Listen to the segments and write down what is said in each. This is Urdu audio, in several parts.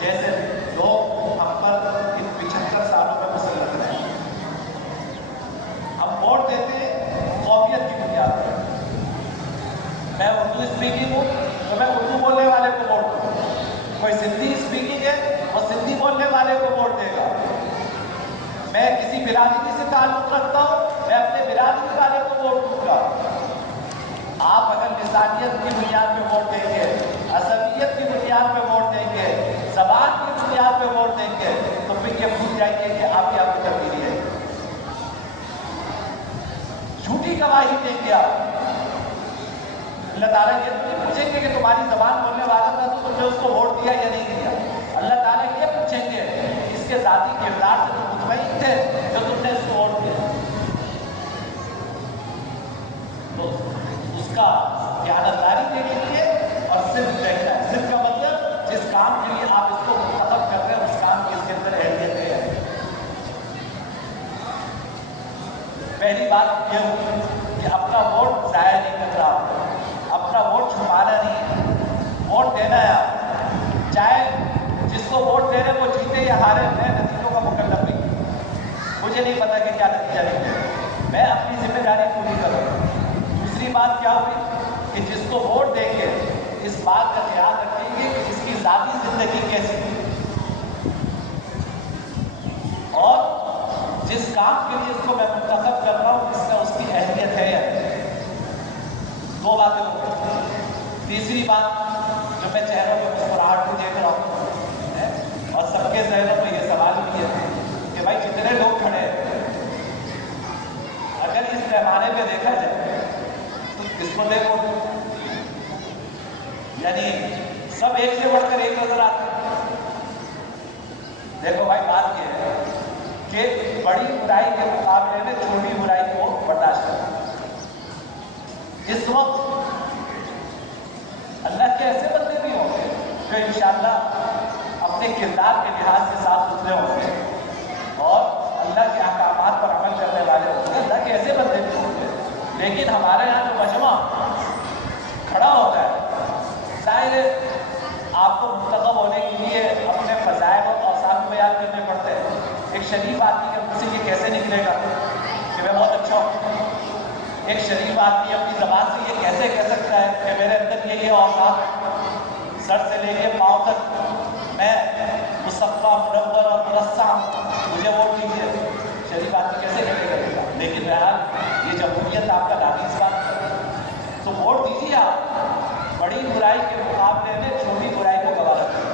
جیسے لوگ ہم پر ان 75 سالوں میں مسلط رہے ہیں. ہم ووٹ دیتے ہیں قومیت کی بنیاد پر. میں اردو اسپیکنگ ہوں تو میں اردو بولنے والے کو ووٹ دوں. کوئی سندھی اسپیکنگ ہے اور سندھی بولنے والے کو ووٹ دے گا. میں کسی برادری سے تعلق رکھتا ہوں, میں اپنے برادری والے کو ووٹ دوں گا. آپ اگر لسانیت کی بنیاد پہ ووٹ دیں گے, عصبیت کی بنیاد پہ ووٹ دیں گے, زبان کی بنیاد پہ ووٹ دیں گے, تو پھر یہ بھول جائیے کہ آپ کی تبدیلی ہے. جھوٹی گواہی دیں گے آپ. اللہ تعالیٰ یہ نہیں پوچھیں گے کہ تمہاری زبان بولنے والا تھا تو تم نے اس کو ووٹ دیا یا نہیں دیا. اللہ تعالیٰ یہ پوچھیں گے اس کے ذاتی کردار سے تم مطمئن تھے جو تم نے اس کو ووٹ دیا. تو اس کا دیانتداری دیکھیے اور صرف دیکھنا ہے. صرف کا مطلب جس کام کے لیے آپ اس کو منتخب کر رہے ہیں اس کام کی اس کے اندر اہمیت ہے. پہلی بات یہ ہوگی کہ اپنا ووٹ ضائع نہیں کر رہا ہوں, اپنا ووٹ چھپانا نہیں ہے, ووٹ دینا ہے. آپ چاہے جس کو ووٹ دے رہے وہ جیتے یا ہارے, میں نتیجوں کا مکلف نہیں. مجھے نہیں پتا کہ کیا نتیجہ نکلے, میں اپنی ذمہ داری پوری کروں. دوسری بات کیا ہوئی کہ جس کو ووٹ دیں گے اس بات کا خیال رکھیں گے کہ اس کی ذاتی زندگی کیسی ہے, اور جس کام کے لیے اس کو میں منتخب کر رہا ہوں اس میں اس کی اہمیت ہے یا نہیں. دو باتیں ہوتی ہیں. تیسری بات جو میں چہروں پہ مسکراہٹ بھی دیکھ رہا ہوں اور سب کے ذہنوں میں یہ سوال بھی ہے کہ بھائی جتنے لوگ کھڑے ہیں اگر اس پیمانے پہ دیکھا جائے تو کس کو دیکھو, یعنی سب ایک سے بڑھ کر ایک نظر آتے ہیں. دیکھو بھائی بات یہ ہے کہ بڑی برائی کے مقابلے میں چھوٹی برائی کو برداشت کرنا. اس وقت اللہ کے ایسے بندے بھی ہوں گے جو انشاءاللہ اپنے کردار کے لحاظ سے صاف ستھرے ہوں گے اور اللہ کے احکامات پر عمل کرنے والے ہوں گے. اللہ کے ایسے بندے بھی ہوں گے, لیکن ہمارے یہاں جو مجمع کھڑا ہوتا ہے, ظاہر ہے آپ کو منتخب ہونے کے لیے اپنے فضائل اور اوصاف بیان کرنے پڑتے ہیں. ایک شریف آدمی کے منہ سے یہ کیسے نکلے گا کہ میں بہت اچھا ہوں. ایک شریف آدمی اپنی زبان سے یہ کیسے کہہ سکتا ہے کہ میرے اندر یہ اوصاف, سر سے لے کے پاؤں تک میں مصفہ منور اور مرصع ہوں, مجھے ووٹ دیجیے. شریف آدمی کیسے کہے گا؟ لیکن بہرحال یہ جمہوریت آپ کا نافذ بات ہے, تو ووٹ دیجیے. آپ بڑی برائی کے مقابلے میں چھوٹی برائی کو گوارا کریں.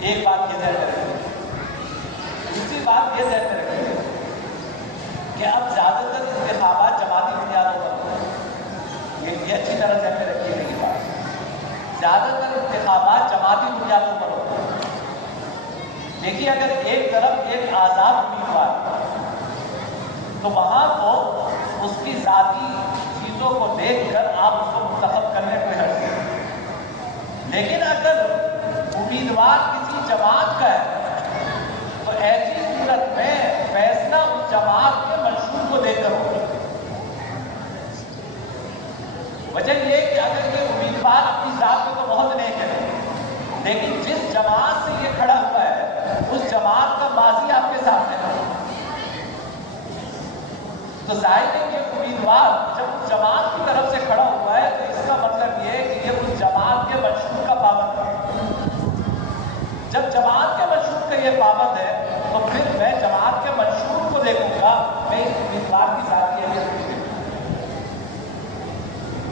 ایک بات یہ ذہن میں رکھیں. دوسری بات یہ ذہن میں رکھیں کہ اب زیادہ تر انتخابات جماعتی بنیادوں پر ہوتے ہیں. یہ اچھی طرح ذہن میں رکھیے گا. یہ بات زیادہ تر انتخابات جماعتی بنیادوں پر ہوتے ہیں. دیکھیے اگر ایک طرف ایک آزاد امیدوار تو وہاں تو اس کی ذاتی چیزوں کو دیکھ کر آپ اس کو منتخب کرنے کوئی حرج نہیں. لیکن اگر امیدوار کسی جماعت کا ہے تو ایسی صورت میں فیصلہ اس جماعت کے منشور کو دیکھ کر ہوگا. وجہ یہ کہ اگر یہ امیدوار اپنی ذات میں تو بہت نیک ہے, لیکن جس جماعت سے یہ کھڑا ہوا ہے اس جماعت کا ماضی آپ کے سامنے ہے, تو ظاہر ہے کہ امیدوار جب اس جماعت کی طرف سے کھڑا ہوا ہے تو اس کا مطلب یہ ہے کہ یہ اس جماعت کے منشور کا پابند ہے. جب جماعت کے منشور کا یہ پابند ہے تو پھر میں جماعت کے منشور کو دیکھوں گا, میں اس امیدوار کی ذاتی اہمیت نہیں دیکھوں گا.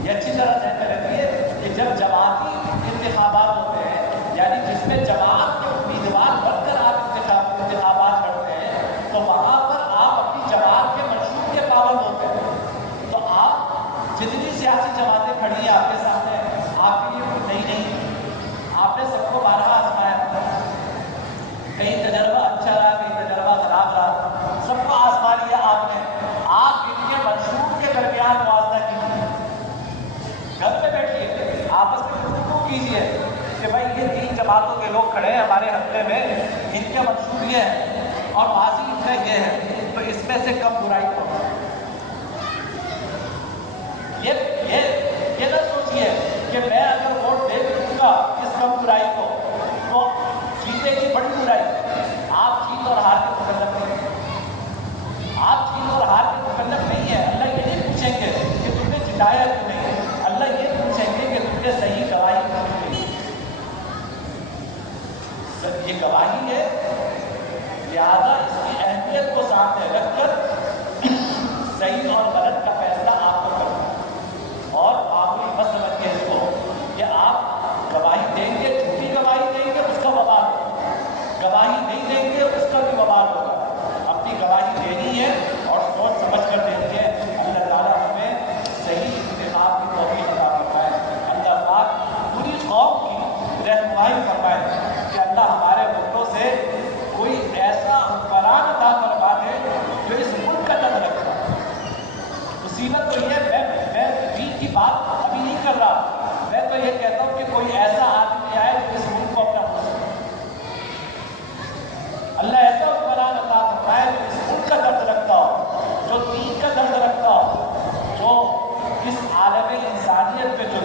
یہ اچھی طرح ذہن میں رکھیے کہ جب جماعتی انتخابات ہوتے ہیں, یعنی جس میں جماعت کے امیدوار بن کر آپ انتخابات لڑتے ہیں, تو وہاں پر آپ اپنی جماعت کے منشور کے پابند ہوتے ہیں. تو آپ جتنی سیاسی جماعتیں کھڑی ہیں آپ کے سامنے, آپ کے لیے نہیں نہیں, آپ نے سب کو بارہا آزمایا. کہیں تجربہ اچھا رہا, کہیں تجربہ خراب رہا, سب کو آزما لیا آپ نے. آپ ان کے منشور کے درمیان موازنہ کیجیے. گھر پہ بیٹھیے, آپس میں گفتگو کیجیے کہ بھائی یہ 3 جماعتوں کے لوگ کھڑے ہیں ہمارے حلقے میں, ان کے منشور یہ ہے اور ماضی ان کا یہ ہے, تو اس میں سے کم برائی کو یہ نہ سوچیے کہ میں اگر ووٹ دے دوں گا اس کم برائی کو تو یہ گواہی ہے، لہذا اس کی اہمیت کو سامنے رکھ کر صحیح اور غلط کا فیصلہ آپ کو کرنا ہے، اور معمولی مت سمجھیے اس کو کہ آپ گواہی دیں گے، جھوٹی گواہی دیں گے اس کا وبال ہوگا، گواہی نہیں دیں گے اس کا بھی وبال ہوگا۔ اپنی گواہی دینی ہے اور سوچ سمجھ کر دینی ہے۔ اللہ تعالیٰ ہمیں صحیح انتخاب کی توفیق عطا فرمائے۔ اللہ پاک پوری قوم کی رہنمائی فرمائے کہ اللہ ہمارے ملکوں سے کوئی ایسا حکمران عطا فرما دے جو اس ملک کا درد رکھتا ہے۔ مصیبت تو یہ ہے، میں دین کی بات ابھی نہیں کر رہا، میں تو یہ کہتا ہوں کہ کوئی ایسا آدمی آئے جو اس ملک کو اپنا ملک سمجھے۔ اللہ ایسا حکمران عطا فرمائے جو اس ملک کا درد رکھتا ہو، جو دین کا درد رکھتا ہو، جو اس عالم انسانیت پہ جو